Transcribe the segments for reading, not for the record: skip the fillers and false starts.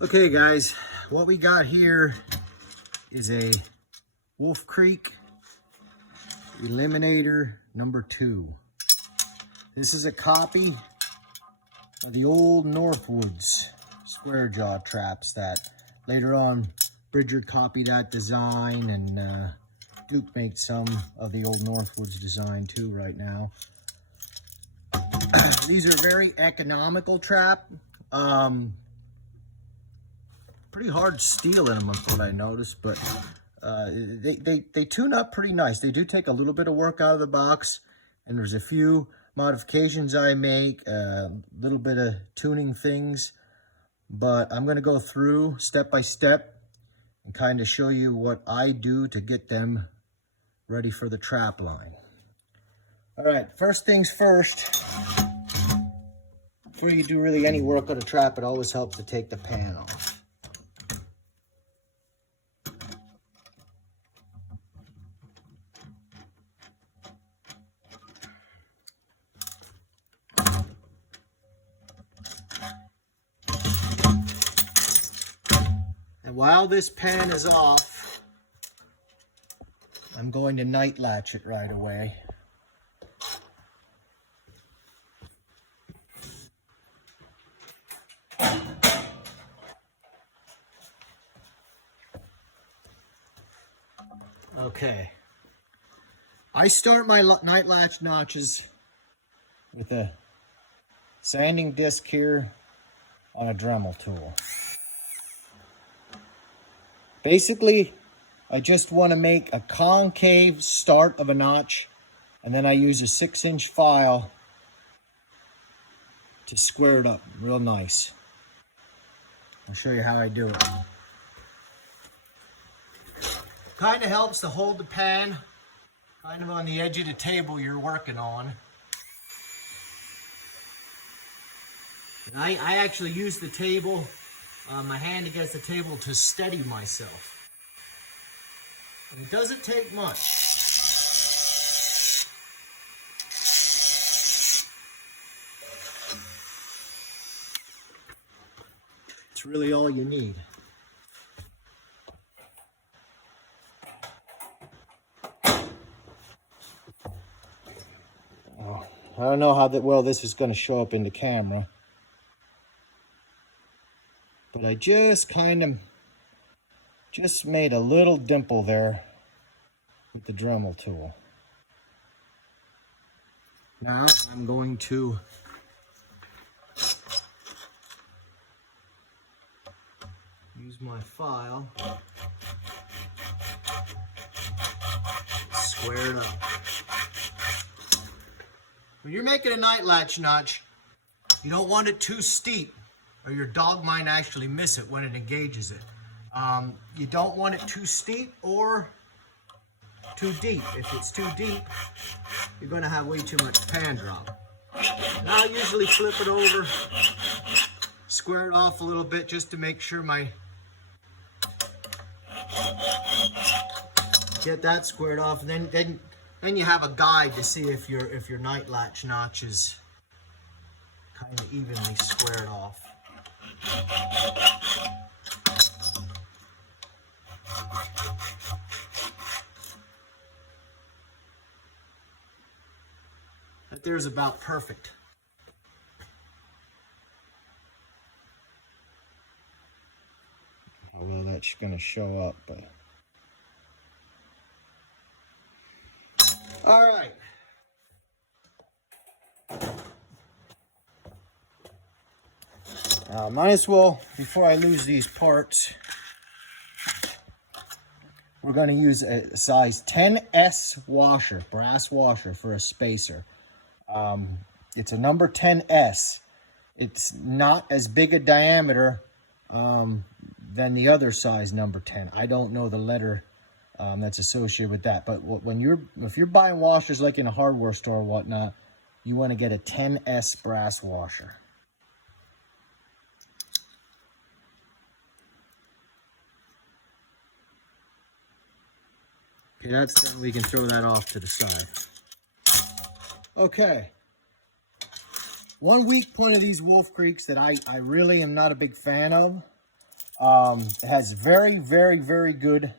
Okay guys, what we got here is a Wolf Creek Eliminator number 2. This is a copy of the old Northwoods square jaw traps that later on Bridger copied that design, and Duke makes some of the old Northwoods design too right now. These are very economical trap. Pretty hard steel in them, is what I noticed, but they tune up pretty nice. They do take a little bit of work out of the box, and there's a few modifications I make, a little bit of tuning things, but I'm going to go through step by step and kind of show you what I do to get them ready for the trap line. All right, first things first, before you do really any work on a trap, it always helps to take the pan off. And while this pan is off, I'm going to night latch it right away. Okay, I start my night latch notches with a sanding disc here on a Dremel tool. Basically, I just want to make a concave start of a notch, and then I use a 6-inch file to square it up real nice. I'll show you how I do it. Kind of helps to hold the pan kind of on the edge of the table you're working on. And I actually use the table, my hand against the table, to steady myself. And it doesn't take much. It's really all you need. I don't know how well this is going to show up in the camera, but I just made a little dimple there with the Dremel tool. Now I'm going to use my file, square it up. When you're making a night latch notch, you don't want it too steep, or your dog might actually miss it when it engages it. You don't want it too steep or too deep. If it's too deep, you're going to have way too much pan drop. Now I usually flip it over, square it off a little bit just to make sure get that squared off, and then you have a guide to see if your night latch notch is kind of evenly squared off. That there's about perfect. Although that's going to show up, but all right. Might as well, before I lose these parts, we're going to use a size 10S washer, brass washer for a spacer. It's a number 10S. It's not as big a diameter than the other size number 10. I don't know the letter that's associated with that, but if you're buying washers like in a hardware store or whatnot, you want to get a 10S brass washer. Okay, that's done. We can throw that off to the side. Okay, one weak point of these Wolf Creeks that I really am not a big fan of It has very, very, very good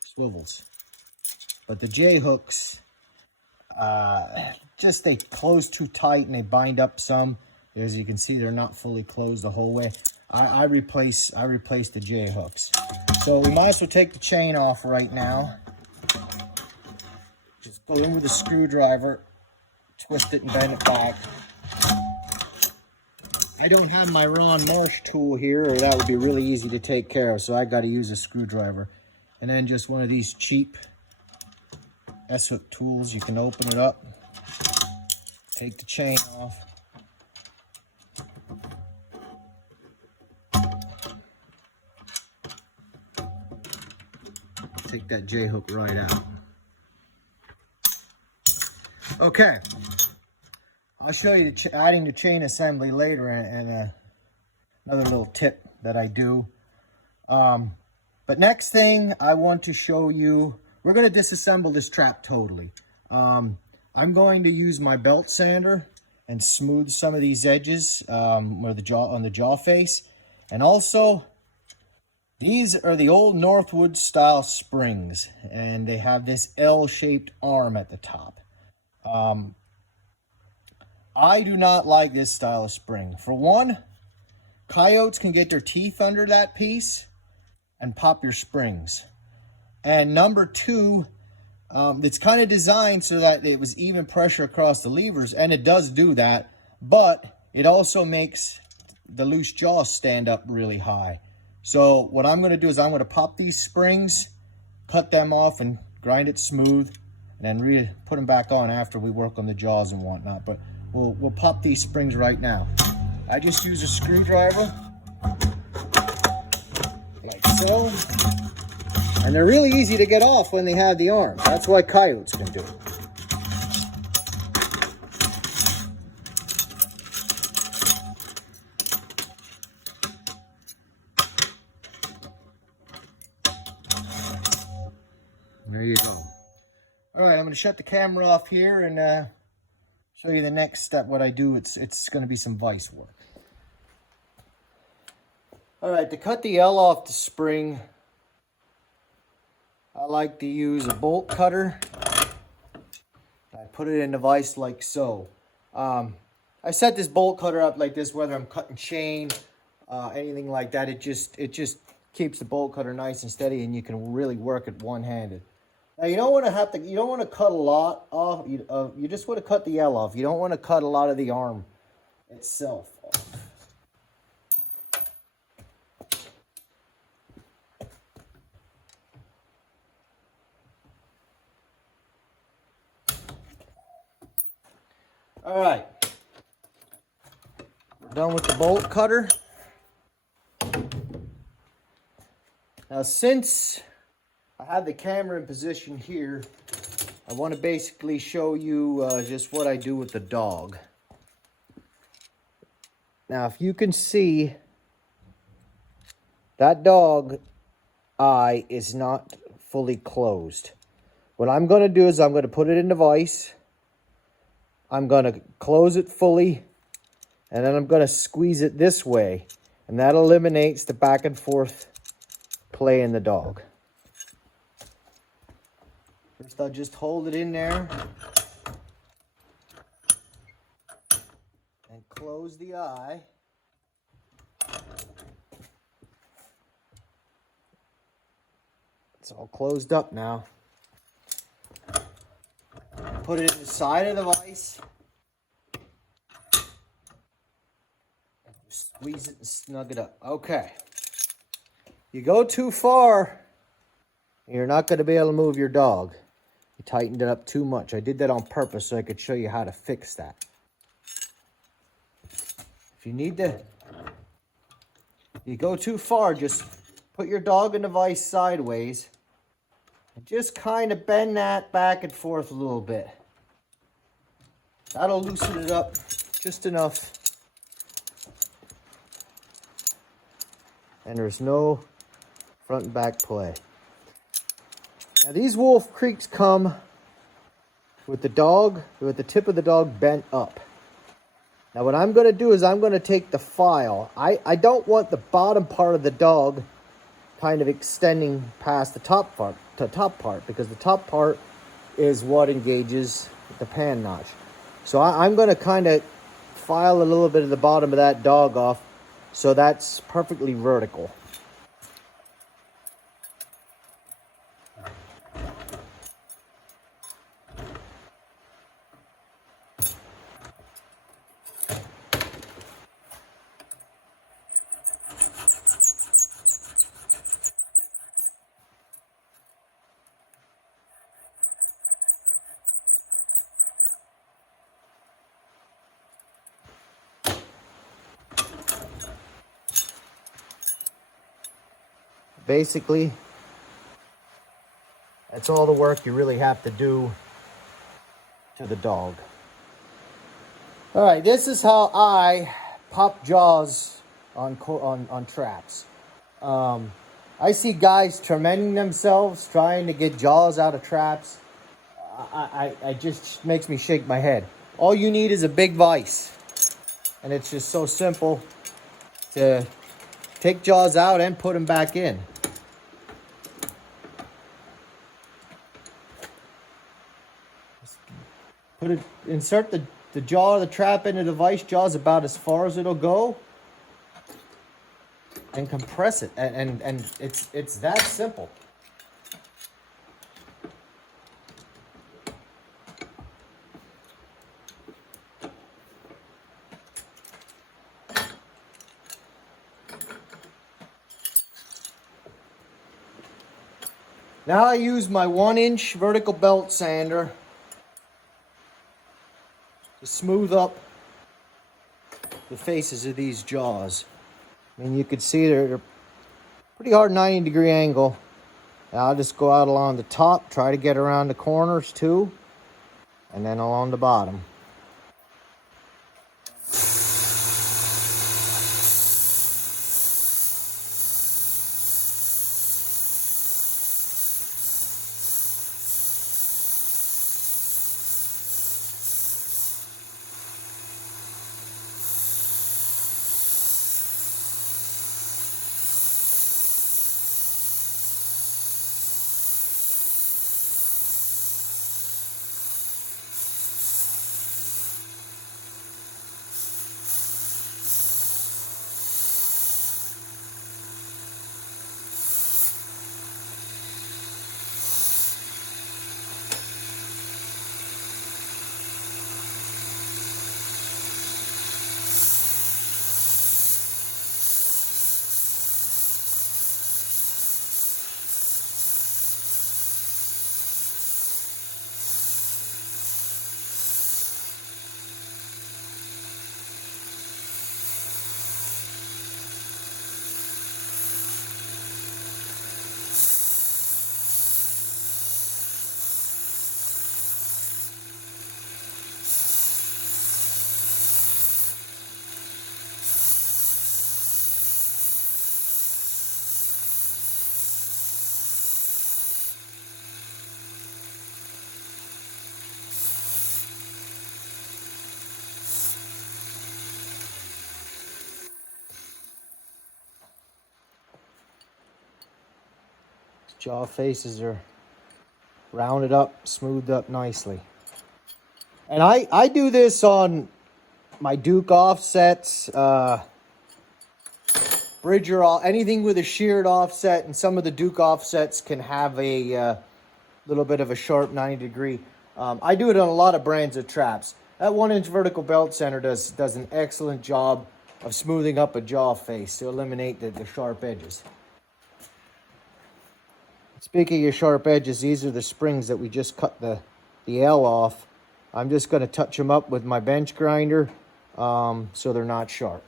swivels. But the J hooks, just they close too tight and they bind up some. As you can see, they're not fully closed the whole way. I replace the J hooks. So we might as well take the chain off right now. Just go in with a screwdriver, twist it and bend it back. I don't have my Ron Marsh tool here, or that would be really easy to take care of, so I got to use a screwdriver. And then just one of these cheap S-hook tools. You can open it up, take the chain off. Take that J-hook right out. Okay. I'll show you adding the chain assembly later and another little tip that I do. But next thing I want to show you, we're going to disassemble this trap totally. I'm going to use my belt sander and smooth some of these edges where on the jaw face. And also, these are the old Northwood style springs, and they have this L-shaped arm at the top. I do not like this style of spring. For one, coyotes can get their teeth under that piece and pop your springs. And number two, it's kind of designed so that it was even pressure across the levers, and it does do that, but it also makes the loose jaw stand up really high. So what I'm going to do is I'm going to pop these springs, cut them off, and grind it smooth, and then put them back on after we work on the jaws and whatnot. But we'll pop these springs right now. I just use a screwdriver, like so. And they're really easy to get off when they have the arm. That's why coyotes can do it. There you go. All right, I'm going to shut the camera off here and show you the next step. What I do, it's going to be some vise work. All right, to cut the L off the spring, I like to use a bolt cutter. I put it in the vise like so. I set this bolt cutter up like this, whether I'm cutting chain, anything like that. It just keeps the bolt cutter nice and steady, and you can really work it one-handed. Now you don't want to cut a lot off. You just want to cut the L off. You don't want to cut a lot of the arm itself off. All right, we're done with the bolt cutter. Now, since I have the camera in position here, I want to basically show you just what I do with the dog. Now, if you can see, that dog eye is not fully closed. What I'm going to do is I'm going to put it in the vise. I'm going to close it fully, and then I'm going to squeeze it this way, and that eliminates the back and forth play in the dog. First, I'll just hold it in there and close the eye. It's all closed up now. Put it in the side of the vise. And just squeeze it and snug it up. Okay. You go too far, you're not going to be able to move your dog. You tightened it up too much. I did that on purpose so I could show you how to fix that. If you go too far, just put your dog in the vise sideways and just kind of bend that back and forth a little bit. That'll loosen it up just enough. And there's no front and back play. Now these Wolf Creeks come with the tip of the dog bent up. Now what I'm going to do is I'm going to take the file. I don't want the bottom part of the dog kind of extending past the top part, because the top part is what engages the pan notch. So I'm going to kind of file a little bit of the bottom of that dog off so that's perfectly vertical. Basically, that's all the work you really have to do to the dog. All right, this is how I pop jaws on traps. I see guys tormenting themselves trying to get jaws out of traps. I just makes me shake my head. All you need is a big vise, and it's just so simple to take jaws out and put them back in. Insert the jaw of the trap into the vise. Jaw's about as far as it'll go, and compress it, and it's that simple. Now I use my 1-inch vertical belt sander to smooth up the faces of these jaws. I mean, you can see they're pretty hard 90-degree angle. Now I'll just go out along the top, try to get around the corners too, and then along the bottom. Jaw faces are rounded up, smoothed up nicely. And I do this on my Duke offsets, Bridger, anything with a sheared offset, and some of the Duke offsets can have a little bit of a sharp 90-degree. I do it on a lot of brands of traps. That 1-inch vertical belt sander does an excellent job of smoothing up a jaw face to eliminate the sharp edges. Speaking of sharp edges, these are the springs that we just cut the L off. I'm just going to touch them up with my bench grinder so they're not sharp.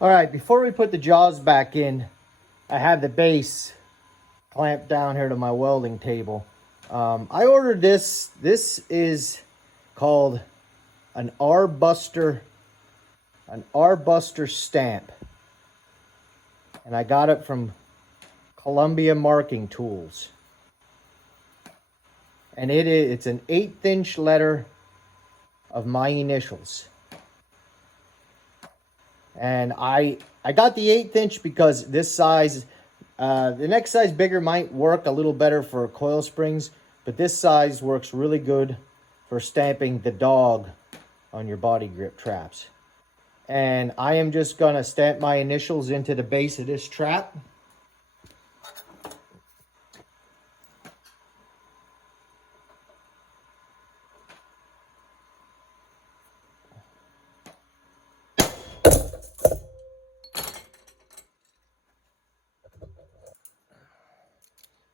All right, before we put the jaws back in, I have the base clamped down here to my welding table. I ordered this. This is called an R-Buster stamp. And I got it from Columbia Marking Tools. And it's an 1/8 inch letter of my initials. And I got the 1/8 inch because this size, the next size bigger might work a little better for coil springs, but this size works really good for stamping the dog on your body grip traps. And I am just gonna stamp my initials into the base of this trap.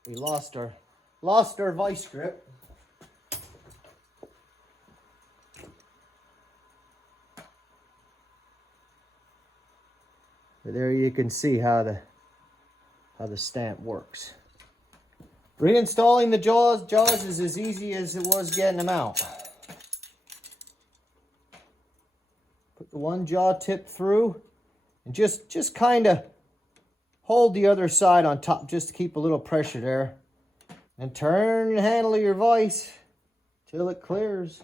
We lost our vice grip. But there you can see how the stamp works. Reinstalling the jaws is as easy as it was getting them out. Put the one jaw tip through and just kind of hold the other side on top just to keep a little pressure there. And turn the handle of your vise till it clears.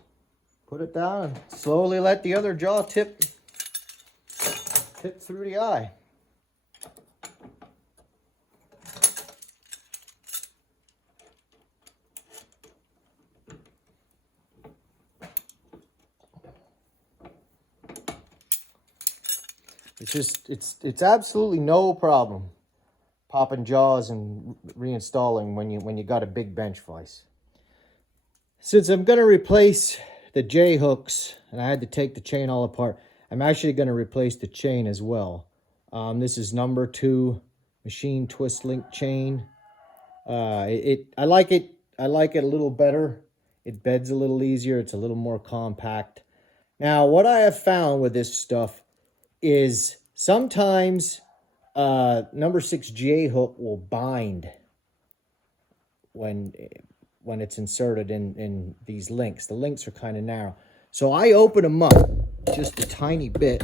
Put it down and slowly let the other jaw tip through the eye. It's absolutely no problem popping jaws and reinstalling when you got a big bench vise. Since I'm going to replace the J hooks and I had to take the chain all apart, I'm actually going to replace the chain as well. This is number 2 machine twist link chain. I like it a little better. It beds a little easier. It's a little more compact. Now, what I have found with this stuff is sometimes number 6 J hook will bind when it's inserted in these links. The links are kind of narrow. So I open them up just a tiny bit.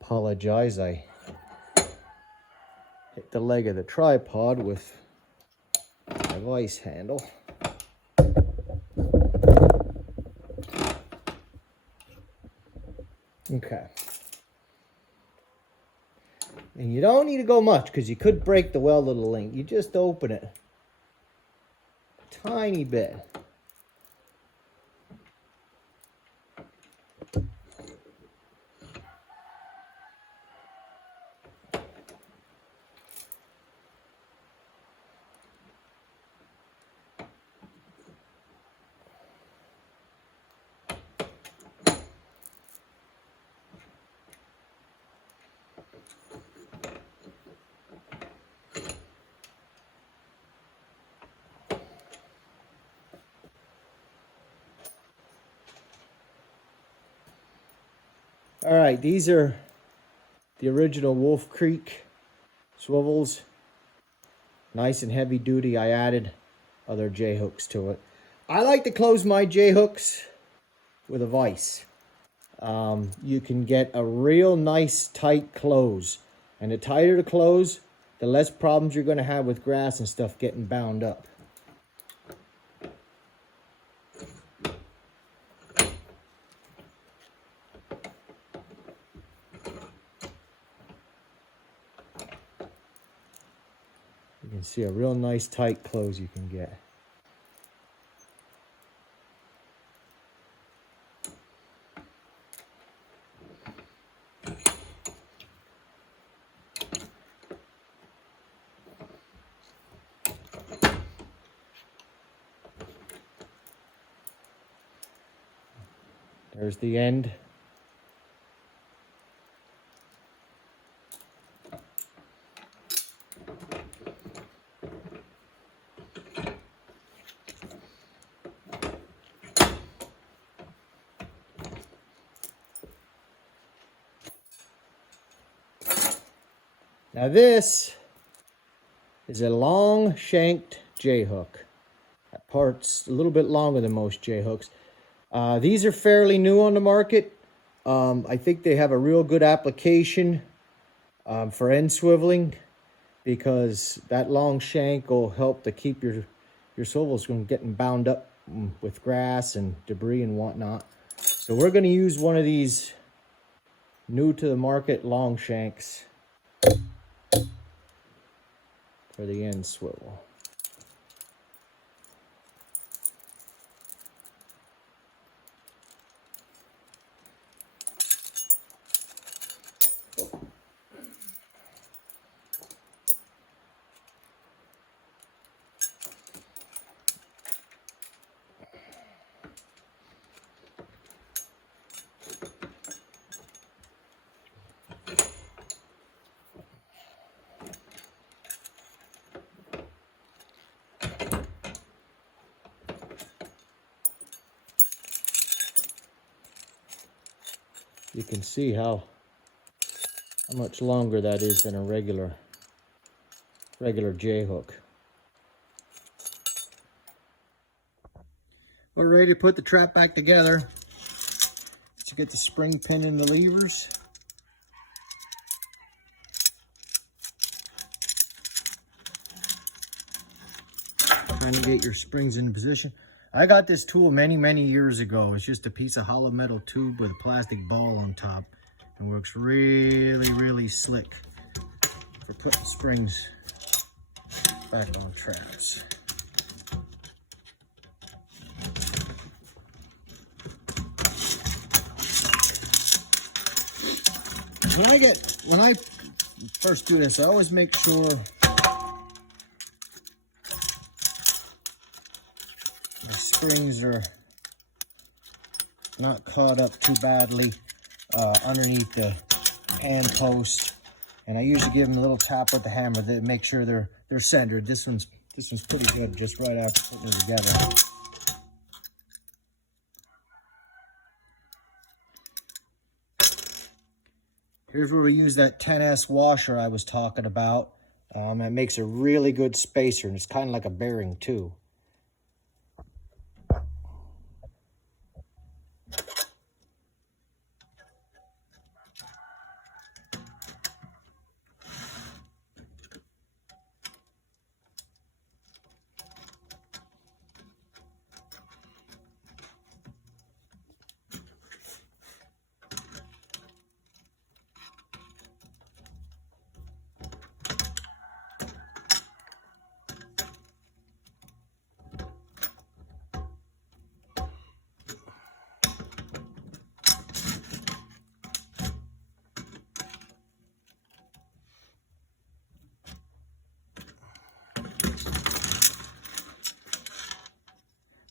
Apologize, I hit the leg of the tripod with my vise handle. Okay. And you don't need to go much because you could break the weld of the link. You just open it a tiny bit. All right, these are the original Wolf Creek swivels. Nice and heavy duty. I added other J hooks to it. I like to close my J hooks with a vise. You can get a real nice tight close. And the tighter the close, the less problems you're going to have with grass and stuff getting bound up. You can see a real nice tight close you can get. There's the end. Now this is a long shanked J-hook. That part's a little bit longer than most J-hooks. These are fairly new on the market. I think they have a real good application for end swiveling, because that long shank will help to keep your swivels from getting bound up with grass and debris and whatnot. So we're going to use one of these new to the market long shanks for the end swivel. You can see how much longer that is than a regular J-hook. We're ready to put the trap back together. Let's get the spring pin in the levers. Trying to get your springs in position. I got this tool many years ago. It's just a piece of hollow metal tube with a plastic ball on top, and works really slick for putting springs back on traps. When I first do this, I always make sure the springs are not caught up too badly underneath the hand post, and I usually give them a little tap with the hammer to make sure they're centered. This one's pretty good just right after putting it together. Here's where we use that 10S washer I was talking about. It makes a really good spacer, and it's kind of like a bearing too.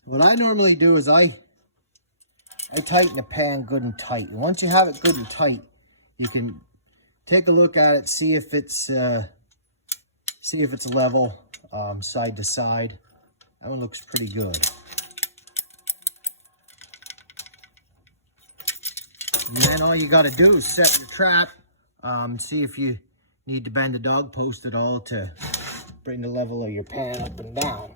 What I normally do is I tighten the pan good and tight. And once you have it good and tight, you can take a look at it, see if it's level side to side. That one looks pretty good. And then all you got to do is set your trap. See if you need to bend the dog post at all to bring the level of your pan up and down.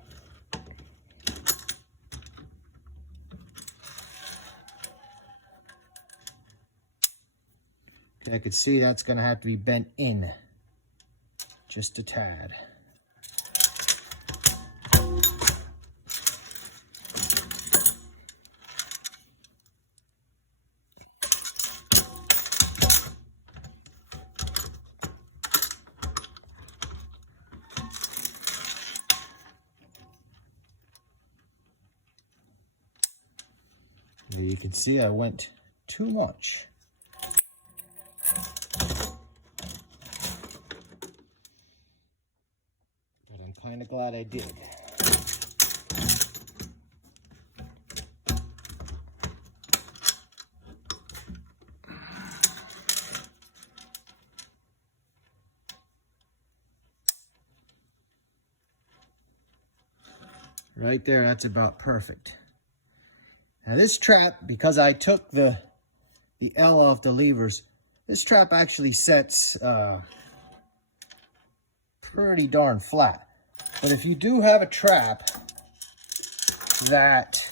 I could see that's going to have to be bent in just a tad. Now you can see I went too much. Kind of glad I did. Right there, that's about perfect. Now this trap, because I took the L off the levers, this trap actually sets pretty darn flat. But if you do have a trap that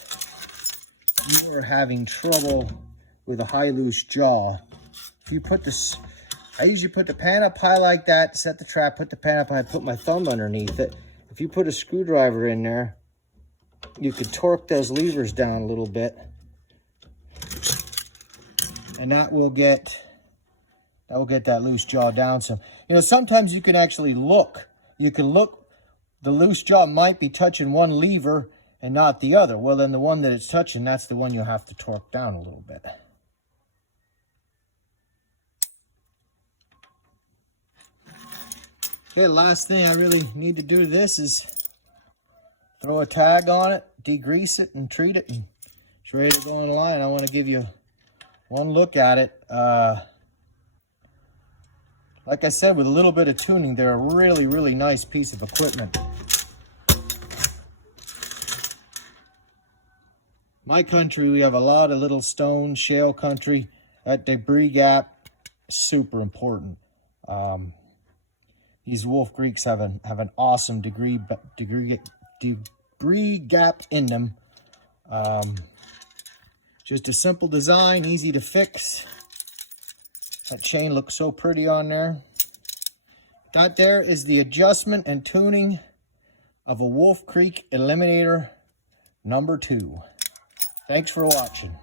you are having trouble with a high loose jaw, if you put this, I usually put the pan up high like that, set the trap, put the pan up, and I put my thumb underneath it. If you put a screwdriver in there, you could torque those levers down a little bit, and that will get that loose jaw down some. You know, sometimes you can actually look. You can look, the loose jaw might be touching one lever and not the other. Well, then the one that it's touching, that's the one you have to torque down a little bit. Okay, last thing I really need to do to this is throw a tag on it, degrease it, and treat it, and it's ready to go in line. I want to give you one look at it. Like I said, with a little bit of tuning, they're a really, really nice piece of equipment. My country, we have a lot of little stone, shale country. That debris gap is super important. These Wolf Creeks have an awesome degree gap in them. Just a simple design, easy to fix. That chain looks so pretty on there. That there is the adjustment and tuning of a Wolf Creek Eliminator number 2. Thanks for watching.